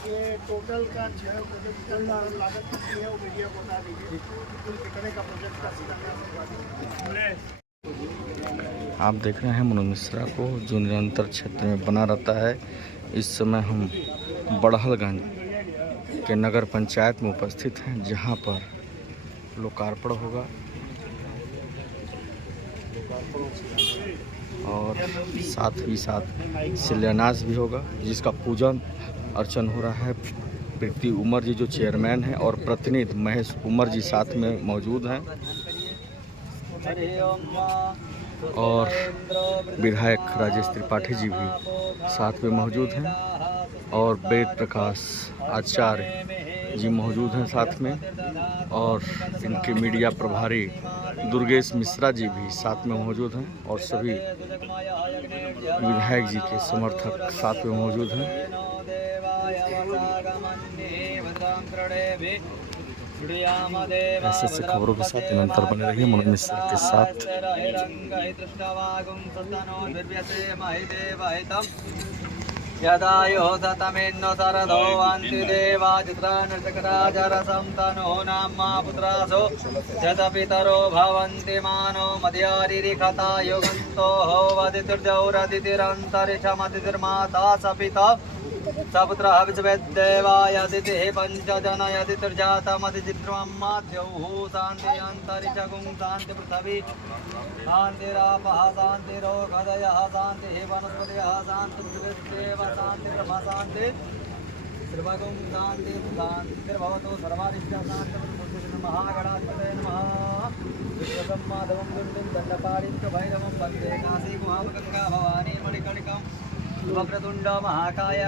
ये टोटल का प्रोजेक्ट लागत कितनी है वो मीडिया को बता दीजिए, कुल कितने का प्रोजेक्ट का सीधा। आप देख रहे हैं मनोज मिश्रा को, जो निरंतर क्षेत्र में बना रहता है। इस समय हम बड़हलगंज के नगर पंचायत में उपस्थित हैं, जहां पर लोकार्पण होगा और साथ ही साथ शिलान्यास भी होगा, जिसका पूजन अर्चन हो रहा है। प्रीति उमर जी जो चेयरमैन हैं और प्रतिनिधि महेश उमर जी साथ में मौजूद हैं और विधायक राजेश त्रिपाठी जी भी साथ में मौजूद हैं और वेद प्रकाश आचार्य जी मौजूद हैं साथ में, और इनके मीडिया प्रभारी दुर्गेश मिश्रा जी भी साथ में मौजूद हैं और सभी विधायक जी के समर्थक साथ में मौजूद हैं। ऐसे ऐसे खबरों के साथ निरंतर बने रहिए मनोज मिश्रा के साथ। यदा योधतमेन्नो सरदो वान्ति देवा चित्रानर्चकराजरसं तनो नाम्मा पुत्रासो यतपितरो भवन्ति मानो मध्यारिरिखता युगन्तो हो वदितिर्जौरदितिरन्तरिक्षमदितिर्माता सपिता सपुत्रः विश्वेद्देवा यदितिः पञ्चजन यदितिर्जातमदिचित्रममाद्यौः शान्ति अन्तरिक्षगुं शान्ति पृथिवी शान्तिरापः शान्तिरोषधयः शान्तिः वनस्पतयः शान्ति पृथिवीदेव शान्ति ब्रह्म शान्ति त्रिभगुं शान्ति शान्तिर्भवतु सर्वारिष्ट शान्ति महागणाधिपतये नमः। विश्वसम्माधवं दुर्दिं दण्डपाणिं च भैरवं वन्दे काशी गुहां गंगा भवानी मणिकर्णिकां वक्रतुंड महाकाय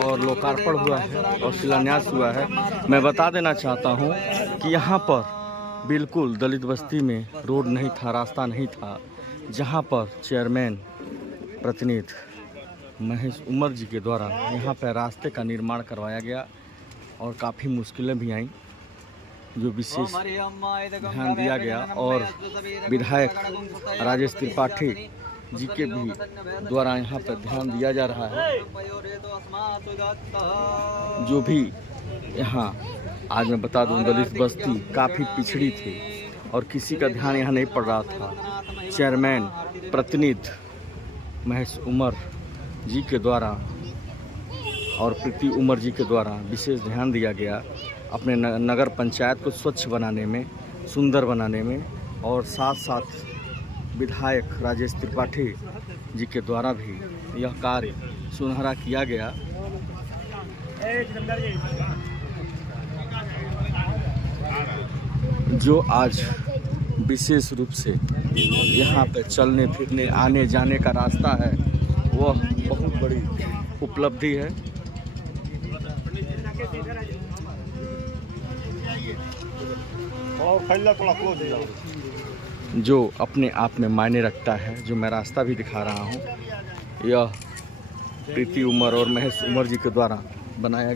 और लोकार्पण हुआ है और शिलान्यास हुआ है। मैं बता देना चाहता हूं कि यहां पर बिल्कुल दलित बस्ती में रोड नहीं था, रास्ता नहीं था, जहां पर चेयरमैन प्रतिनिधि महेश उमर जी के द्वारा यहां पर रास्ते का निर्माण करवाया गया और काफ़ी मुश्किलें भी आईं, जो विशेष ध्यान दिया गया। और विधायक राजेश त्रिपाठी जी के भी द्वारा यहाँ पर ध्यान दिया जा रहा है। जो भी यहाँ आज मैं बता दूं, दलित बस्ती काफ़ी पिछड़ी थी और किसी का ध्यान यहाँ नहीं पड़ रहा था। चेयरमैन प्रतिनिधि महेश उमर जी के द्वारा और प्रीति उमर जी के द्वारा विशेष ध्यान दिया गया अपने नगर पंचायत को स्वच्छ बनाने में, सुंदर बनाने में, और साथ साथ विधायक राजेश त्रिपाठी जी के द्वारा भी यह कार्य सुनहरा किया गया। जो आज विशेष रूप से यहाँ पे चलने फिरने आने जाने का रास्ता है, वह बहुत बड़ी उपलब्धि है। जो अपने आप में मायने रखता है, जो मैं रास्ता भी दिखा रहा हूँ, यह प्रीति उमर और महेश उमर जी के द्वारा बनाया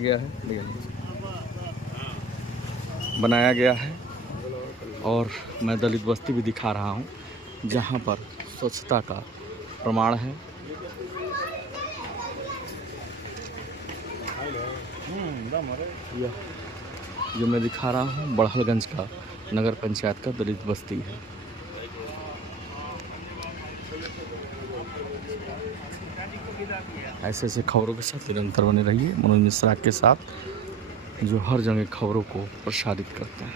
गया है और मैं दलित बस्ती भी दिखा रहा हूँ, जहाँ पर स्वच्छता का प्रमाण है। यह जो मैं दिखा रहा हूँ बड़हलगंज का नगर पंचायत का दलित बस्ती है। ऐसे ऐसे खबरों के साथ निरंतर बने रहिए मनोज मिश्रा के साथ, जो हर जगह खबरों को प्रसारित करते हैं।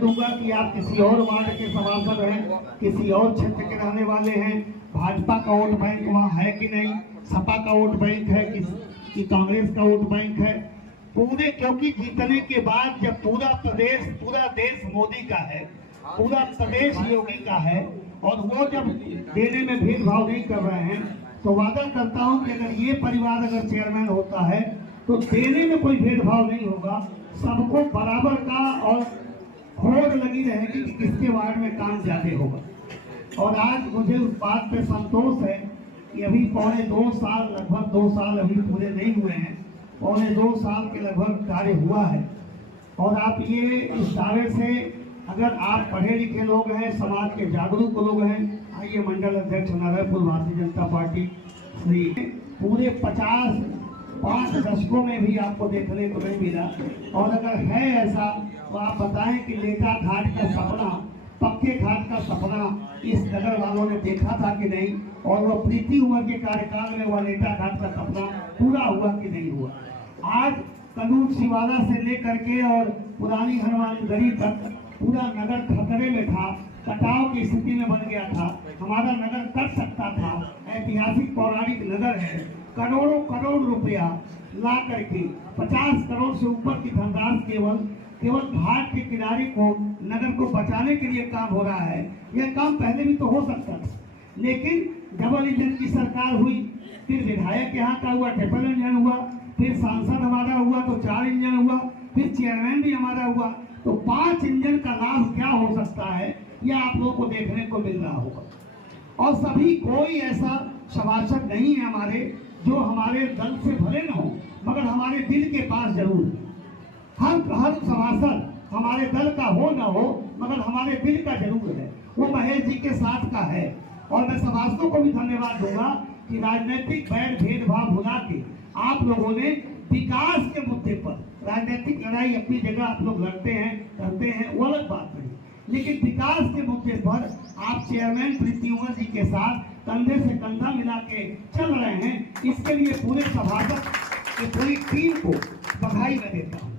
दूंगा कि आप किसी और वार्ड के सभासद हैं, किसी और क्षेत्र के रहने वाले हैं, भाजपा का वोट बैंक वहाँ है कि नहीं, सपा का वोट बैंक है कि कांग्रेस का वोट बैंक है, पूरे, क्योंकि जीतने के बाद जब पूरा देश मोदी का है, पूरा प्रदेश योगी का है, और वो जब देने में भेदभाव नहीं कर रहे हैं, तो वादा करता हूं कि अगर ये परिवार अगर चेयरमैन होता है तो देने में कोई भेदभाव नहीं होगा, सबको बराबर का और होड़ लगी रहेगी कि किसके वार्ड में काम ज्यादा होगा। और आज मुझे उस बात पे संतोष है कि अभी पौने 2 साल, लगभग 2 साल अभी पूरे नहीं हुए हैं, पौने 2 साल के लगभग कार्य हुआ है। और आप ये इस दावे से, अगर आप पढ़े लिखे लोग हैं, समाज के जागरूक लोग हैं, आइए मंडल अध्यक्ष नारायणपुर भारतीय जनता पार्टी श्री पूरे 5 दशकों में भी आपको देखने को नहीं मिला। और अगर है ऐसा तो आप बताएं कि लेटा घाट का सपना, पक्के घाट का सपना इस नगर वालों ने देखा था कि नहीं, और वो प्रीति उमर के कार्यकाल में वह लेटा घाट का सपना पूरा हुआ कि नहीं हुआ। आज कनूर शिवाला से लेकर के और पुरानी हनुमानगढ़ी तक पूरा नगर खतरे में था, कटाव की स्थिति में बन गया था। हमारा नगर कर सकता था, ऐतिहासिक पौराणिक नगर है। करोड़ों करोड़ रुपया ला करके 50 करोड़ से ऊपर की धनराशि केवल घाट के किनारे को नगर को बचाने के लिए काम हो रहा है। यह काम पहले भी तो हो सकता था, लेकिन डबल इंजन की सरकार हुई, फिर विधायक यहाँ का हुआ, ट्रिपल इंजन हुआ, फिर सांसद हमारा हुआ तो 4 इंजन हुआ, फिर चेयरमैन भी हमारा हुआ, तो 5 इंजन का लाभ क्या हो सकता है यह आप लोगों को देखने को मिल रहा होगा। और सभी कोई ऐसा सभासद नहीं है हमारे जो हमारे दल से भले न हो, मगर हमारे दिल के पास जरूर है। हर सभासद हमारे दल का हो न हो, मगर हमारे दिल का जरूर है। वो महेश जी के साथ का है। और मैं सभासदों को भी धन्यवाद दूंगा कि राजनीतिक बैर भेदभाव भुला के आप लोगों ने विकास के मुद्दे पर, राजनीतिक लड़ाई अपनी जगह आप लोग लड़ते हैं करते हैं, वो अलग बात नहीं, लेकिन विकास के मुद्दे पर आप चेयरमैन प्रीति उमर जी के साथ कंधे से कंधा मिला के चल रहे हैं। इसके लिए पूरे सभासद की पूरी टीम को बधाई मैं देता हूँ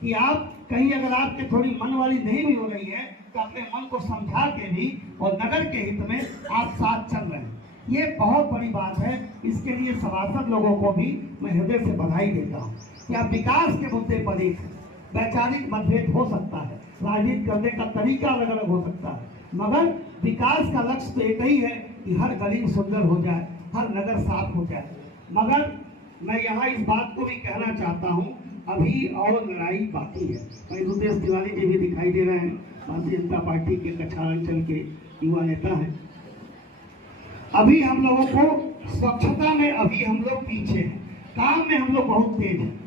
कि आप कहीं अगर आपके थोड़ी मन वाली नहीं भी हो रही है तो अपने मन को समझा के भी और नगर के हित में आप साथ चल रहे हैं। ये बहुत बड़ी बात है। इसके लिए सभासद लोगों को भी मैं हृदय से बधाई देता हूँ कि आप विकास के मुद्दे पर एक वैचारिक मतभेद हो सकता है, राजनीति करने का तरीका अलग अलग हो सकता है, मगर विकास का लक्ष्य तो एक ही है कि हर गली सुंदर हो जाए, हर नगर साफ हो जाए। मगर मैं यहाँ इस बात को भी कहना चाहता हूँ, अभी और लड़ाई बाकी है। भाई रुद्रेश तिवारी जी भी दिखाई दे रहे हैं, भारतीय जनता पार्टी के कछार अंचल के युवा नेता हैं। अभी हम लोगों को स्वच्छता में अभी हम लोग पीछे हैं, काम में हम लोग बहुत तेज हैं,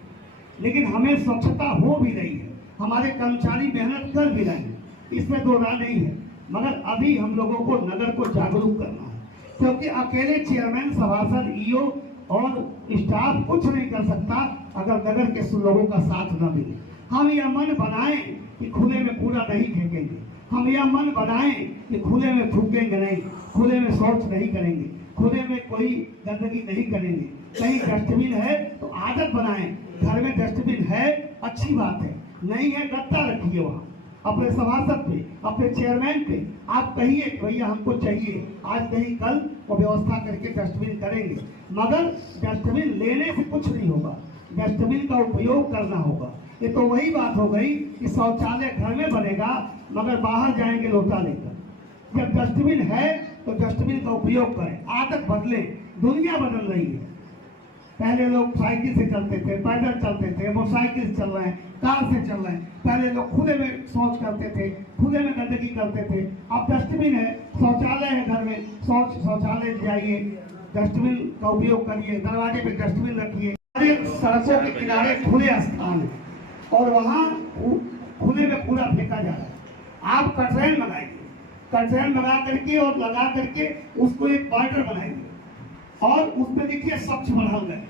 लेकिन हमें स्वच्छता हो भी रही है, हमारे कर्मचारी मेहनत कर भी रहे हैं, इसमें दो राय नहीं है। मगर अभी हम लोगों को नगर को जागरूक करना है, क्योंकि अकेले चेयरमैन, सभासद, ईओ और स्टाफ कुछ नहीं कर सकता अगर नगर के लोगों का साथ न मिले। हम यह मन बनाएं कि खुले में कूड़ा नहीं फेंकेंगे, हम यह मन बनाएं कि खुले में थूकेंगे नहीं, खुले में शौच नहीं करेंगे, खुले में कोई गंदगी नहीं करेंगे। कहीं डस्टबिन है तो आदत बनाएं, घर में डस्टबिन है अच्छी बात है, नहीं है गत्ता रखिए वहाँ अपने सभासद पे, अपने चेयरमैन पे आप कहिए भैया हमको चाहिए, आज नहीं कल वो व्यवस्था करके डस्टबिन करेंगे। मगर डस्टबिन लेने से कुछ नहीं होगा, डस्टबिन का उपयोग करना होगा। ये तो वही बात हो गई कि शौचालय घर में बनेगा मगर बाहर जाएंगे लोटा लेकर। जब डस्टबिन है तो डस्टबिन का उपयोग करें, आदत बदले। दुनिया बदल रही है, पहले लोग साइकिल से चलते थे, पैदल चलते थे, मोटरसाइकिल से चल रहे हैं, कार से चल रहे हैं। पहले लोग खुले में शौच करते थे, खुले में गंदगी करते थे। अब डस्टबिन है, शौचालय है घर में, शौचालय जाइए, डस्टबिन का उपयोग करिए, दरवाजे पे डस्टबिन रखिए। सड़कों के किनारे खुले स्थान है और वहाँ खुले में कूड़ा फेंका जा रहा है। आप कटरैन लगाइए, कटरैन लगा करके और लगा करके उसको एक बॉर्डर बनाइए और उसमें देखिए स्वच्छ बढ़ल है।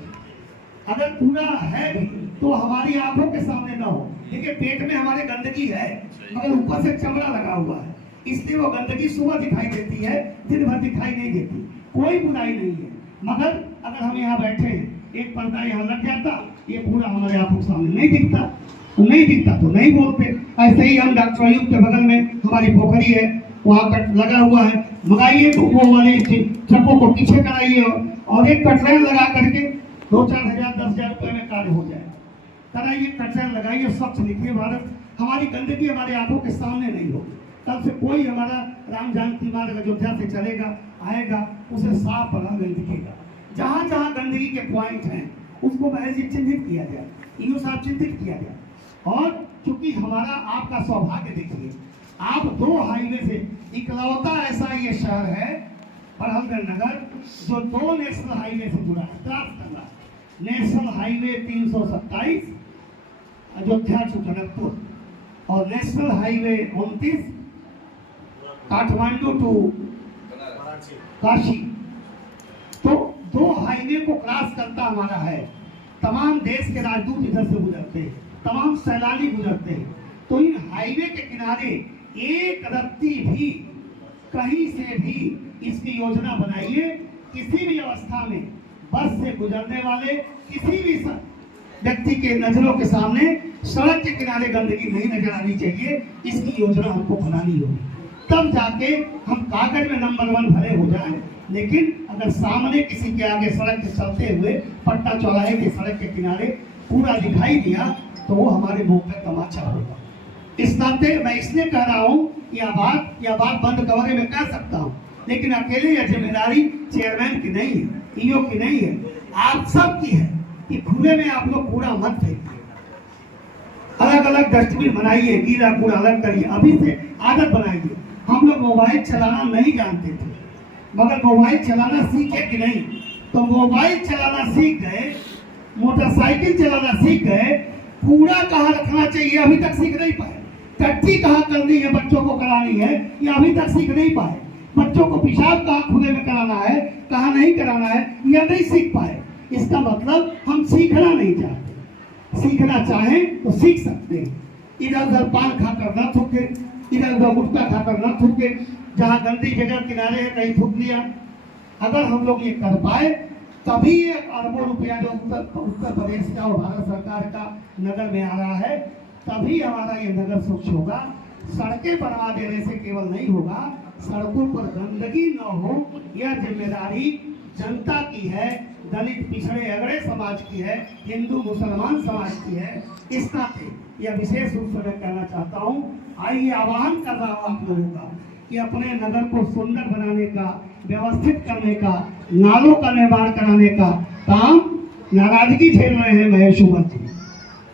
अगर कूड़ा है भी तो हमारी आंखों के सामने ना हो। देखिए पेट में हमारे गंदगी है मगर ऊपर से चमड़ा लगा हुआ है, इसलिए वो गंदगी सुबह दिखाई देती है, दिन भर दिखाई नहीं देती। कोई बुराई नहीं है, मगर अगर हम यहाँ बैठे हैं, एक पर्दा यहाँ लग जाता, ये पूरा हमारे आंखों के सामने नहीं दिखता तो नहीं बोलते। ऐसे ही हम डॉक्टर अयूब के बगल में हमारी पोखरी है, वहाँ कट लगा हुआ है, मंगाइए वो वाले ट्रकों को पीछे कराइए और एक कटरैन लगा करके 2-4 हज़ार 10,000 रुपये में कार्य हो जाए। कराइए, कटरैन लगाइए, स्वच्छ लिखिए भारत। हमारी गंदगी हमारे आंखों के सामने नहीं होगी। तब से कोई हमारा राम जानकी मार्ग अयोध्या से चलेगा आएगा उसे साफ बना नहीं दिखेगा। जहाँ जहाँ गंदगी के पॉइंट हैं उसको महज चिन्हित किया जाए, ईओ साहब चिन्हित किया जाए। और चूंकि हमारा आपका सौभाग्य देखिए, आप 2 हाईवे से इकलौता ऐसा ये शहर है बड़हलगढ़ नगर जो 2 नेशनल हाईवे से जुड़ा है, क्रॉस कर रहा है। National highway 327 Ayodhya to Tanakpur और national highway 29 Kathmandu to Kashi. तो 2 हाईवे को क्रॉस करता हमारा है, तमाम देश के राजदूत इधर से गुजरते हैं, तमाम सैलानी गुजरते हैं। तो इन हाईवे के किनारे एक रत्ती भी कहीं से भी इसकी योजना बनाइए, किसी भी अवस्था में बस से गुजरने वाले किसी भी व्यक्ति के नजरों के सामने सड़क के किनारे गंदगी नहीं नजर आनी चाहिए। इसकी योजना हमको बनानी होगी, तब जाके हम कागज में नंबर 1 भले हो जाए। लेकिन अगर सामने किसी के आगे सड़क के चलते हुए पट्टा चौराहे के सड़क के किनारे पूरा दिखाई दिया तो वो हमारे मुंह पे तमाचा होगा। इस नाते मैं इसलिए कह रहा हूँ, यह बात बंद कमरे में कर सकता हूँ, लेकिन अकेले यह जिम्मेदारी चेयरमैन की नहीं है, ईओ की नहीं है, आप सब की है कि खुले में आप लोग कूड़ा मत फेंकिए। अलग अलग डस्टबिन बनाइए, गीला कूड़ा अलग करिए, अभी से आदत बनाइए। हम लोग मोबाइल चलाना नहीं जानते थे, मगर मोबाइल चलाना सीखे कि नहीं, तो मोबाइल चलाना सीख गए, मोटरसाइकिल चलाना सीख गए, कूड़ा कहाँ रखना चाहिए अभी तक सीख नहीं पाए, टट्टी कहाँ करनी है बच्चों को करानी है ये अभी तक सीख नहीं पाए, बच्चों को पेशाब कहाँ खुले में कराना है कहाँ नहीं कराना है यह नहीं सीख पाए। इसका मतलब हम सीखना नहीं चाहते, सीखना चाहें तो सीख सकते हैं। इधर उधर पान खाकर न थूके, इधर उधर गुटखा खाकर न थूके, जहाँ गंदी जगह किनारे है कहीं थूक लिया। अगर हम लोग ये कर पाए तभी ये अरबों रुपया जो उत्तर प्रदेश का और भारत सरकार का नगर में आ रहा है, तभी हमारा ये नगर स्वच्छ होगा। सड़कें बनवा देने से केवल नहीं होगा, सड़कों पर गंदगी न हो यह जिम्मेदारी जनता की है, दलित पिछड़े अगड़े समाज की है, हिंदू मुसलमान समाज की है। इस नाते यह विशेष रूप से मैं कहना चाहता हूँ, आइए आह्वान कर रहा हूँ आप लोगों का कि अपने नगर को सुंदर बनाने का, व्यवस्थित करने का, नालों का निर्माण कराने का काम नाराजगी झेल रहे हैं महेश उमर जी।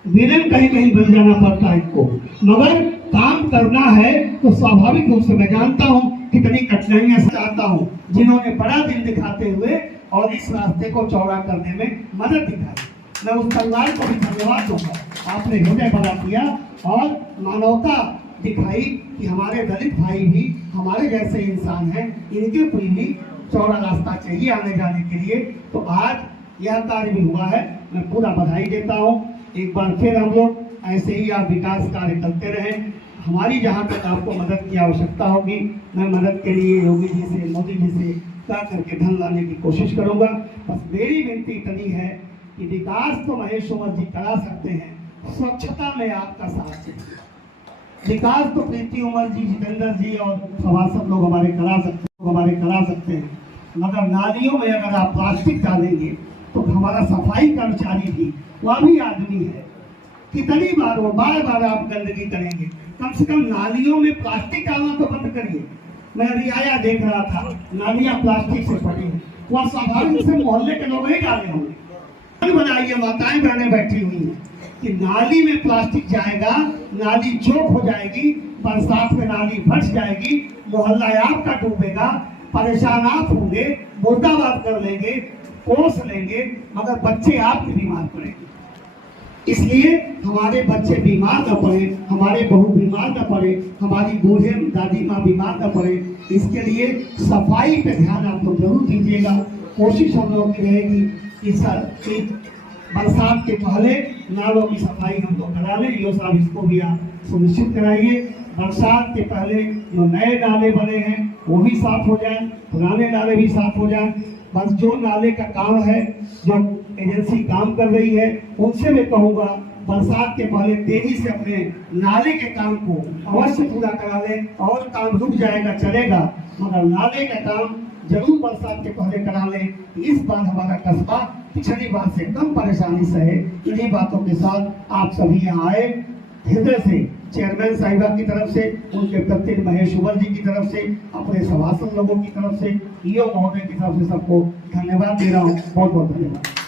विलेन कहीं कहीं बन जाना पड़ता है इनको, मगर काम करना है तो स्वाभाविक रूप से मैं जानता हूँ कितनी कठिनाइयां चाहता हूँ, जिन्होंने बड़ा दिल दिखाते हुए और इस रास्ते को चौड़ा करने में मदद दिखाई। मैं उस परिवार को भी धन्यवाद दूंगा, आपने हृदय बड़ा किया और मानवता दिखाई कि हमारे दलित भाई भी हमारे जैसे इंसान हैं, इनके कोई भी चौड़ा रास्ता चाहिए आने जाने के लिए। तो आज यह कार्य भी हुआ है, मैं पूरा बधाई देता हूँ। एक बार फिर हम लोग ऐसे ही आप विकास कार्य करते रहें। हमारी जहाँ तक आपको मदद की आवश्यकता होगी, मैं मदद के लिए योगी जी से, मोदी जी से कह करके धन लाने की कोशिश करूँगा। बस मेरी विनती इतनी है कि विकास तो महेश उमर जी करा सकते हैं, स्वच्छता में आपका साथ चाहिए। विकास तो प्रीति उमर जी, जितेंद्र जी और सभासद लोग हमारे करा सकते हैं, मगर नालियों में अगर आप प्लास्टिक डालेंगे तो हमारा सफाई कर्मचारी भी वह भी आदमी है, कितनी बार वो बार आप गंदगी करेंगे। कम से कम नालियों में प्लास्टिक डालना तो बंद करिए। मैं अभी आया देख रहा था, नालियां प्लास्टिक से भरी हैं, वह स्वाभाविक से मोहल्ले के लोग नहीं डाले होंगे। बनाइए, माताएं बहनें बैठी हुई हैं कि नाली में प्लास्टिक जाएगा, नाली चौक हो जाएगी, बरसात में नाली फट जाएगी, मोहल्ला आपका डूबेगा, परेशान आप होंगे, मुर्दाबाद कर लेंगे, पोस लेंगे, मगर बच्चे आपके बीमार पड़ेंगे। इसलिए हमारे बच्चे बीमार न पड़े, हमारे बहू बीमार न पड़े, हमारी बूढ़े दादी माँ बीमार न पड़े, इसके लिए सफाई पे ध्यान आप लोग जरूर दीजिएगा। कोशिश हम लोग की रहेगी कि बरसात के पहले नालों की सफाई हम लोग करा लें। यो साहब इसको भी आप सुनिश्चित कराइए। बरसात के पहले जो नए नाले बने हैं वो भी साफ हो जाएं, पुराने नाले भी साफ हो जाएं। बस जो नाले का काम है, जो एजेंसी काम कर रही है, उनसे मैं कहूँगा बरसात के पहले तेजी से अपने नाले के काम को अवश्य पूरा करा लें। और काम रुक जाएगा चलेगा, मगर नाले का काम जरूर बरसात के पहले करा लें। इस बार हमारा कस्बा पिछली बार से कम परेशानी से है। इन्हीं बातों के साथ आप सभी यहाँ आए, हृदय से चेयरमैन साहिबा की तरफ से, उनके प्रति महेश उमर जी की तरफ से, अपने सभासद लोगों की तरफ से, ईओ महोदय की तरफ से सबको धन्यवाद दे रहा हूँ। बहुत बहुत धन्यवाद।